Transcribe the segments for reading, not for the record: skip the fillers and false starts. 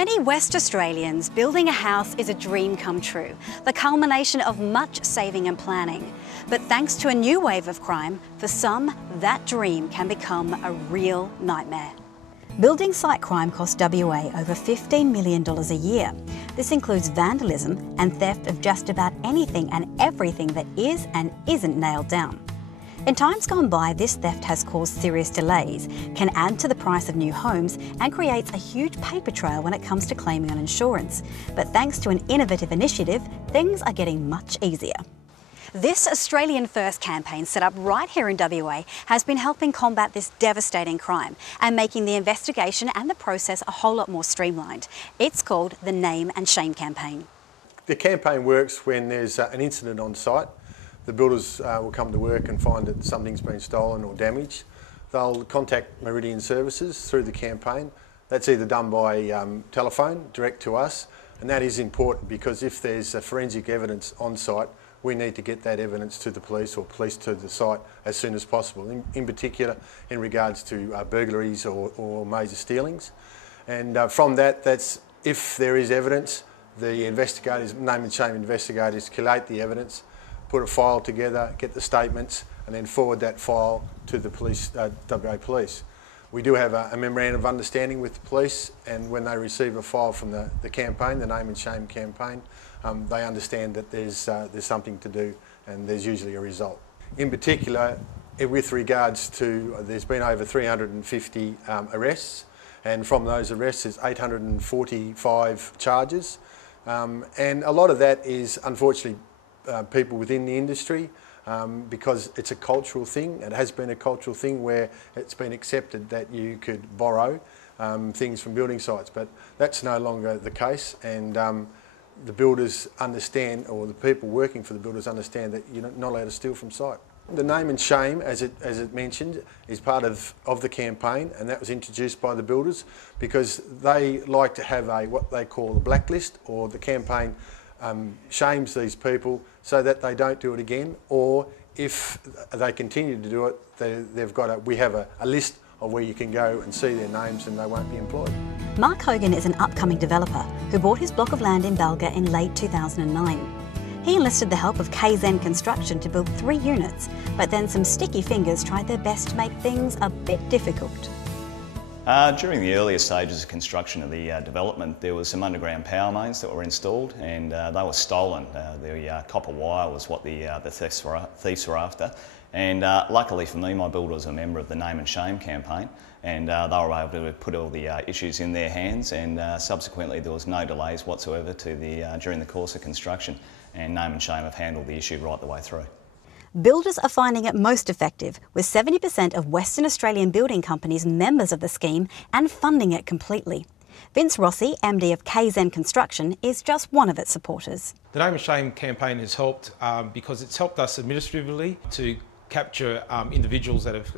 For many West Australians, building a house is a dream come true, the culmination of much saving and planning. But thanks to a new wave of crime, for some, that dream can become a real nightmare. Building site crime costs WA over $15 million a year. This includes vandalism and theft of just about anything and everything that is and isn't nailed down. In times gone by, this theft has caused serious delays, can add to the price of new homes and creates a huge paper trail when it comes to claiming on insurance. But thanks to an innovative initiative, things are getting much easier. This Australian First campaign, set up right here in WA, has been helping combat this devastating crime and making the investigation and the process a whole lot more streamlined. It's called the Name and Shame campaign. The campaign works when there's an incident on site. The builders will come to work and find that something's been stolen or damaged. They'll contact Meridian Services through the campaign. That's either done by telephone, direct to us, and that is important because if there's forensic evidence on site, we need to get that evidence to the police or police to the site as soon as possible, in particular in regards to burglaries or major stealings. And from that's if there is evidence, the investigators, name and shame investigators, collate the evidence, put a file together, get the statements, and then forward that file to the police, WA Police. We do have a memorandum of understanding with the police, and when they receive a file from the campaign, the Name and Shame campaign, they understand that there's something to do, and there's usually a result. In particular, with regards to, there's been over 350 arrests, and from those arrests there's 845 charges, and a lot of that is unfortunately people within the industry, because it's a cultural thing. It has been a cultural thing where it's been accepted that you could borrow things from building sites, but that's no longer the case, and the builders understand, or the people working for the builders understand, that you're not allowed to steal from site. The Name and Shame, as it mentioned, is part of the campaign, and that was introduced by the builders because they like to have what they call a blacklist, or the campaign shames these people so that they don't do it again, or if they continue to do it, we have a list of where you can go and see their names and they won't be employed. Mark Hogan is an upcoming developer who bought his block of land in Balga in late 2009. He enlisted the help of KZN Construction to build 3 units, but then some sticky fingers tried their best to make things a bit difficult. During the earlier stages of construction of the development, there was some underground power mains that were installed, and they were stolen. The copper wire was what the thieves were after. And luckily for me, my builder was a member of the Name and Shame campaign, and they were able to put all the issues in their hands, and subsequently there was no delays whatsoever during the course of construction, and Name and Shame have handled the issue right the way through. Builders are finding it most effective, with 70% of Western Australian building companies members of the scheme and funding it completely. Vince Rossi, MD of KZN Construction, is just one of its supporters. The Name and Shame campaign has helped because it's helped us administratively to capture individuals that have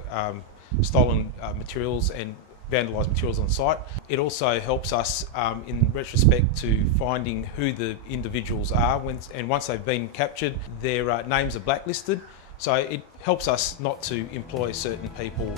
stolen materials and vandalised materials on site. It also helps us in retrospect to finding who the individuals are, and once they've been captured, their names are blacklisted. So it helps us not to employ certain people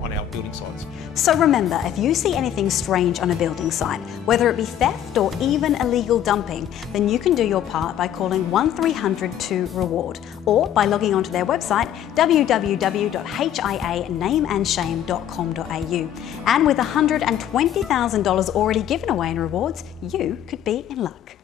on our building sites. So remember, if you see anything strange on a building site, whether it be theft or even illegal dumping, then you can do your part by calling 1300 2REWARD or by logging onto their website www.hianameandshame.com.au. And with $120,000 already given away in rewards, you could be in luck.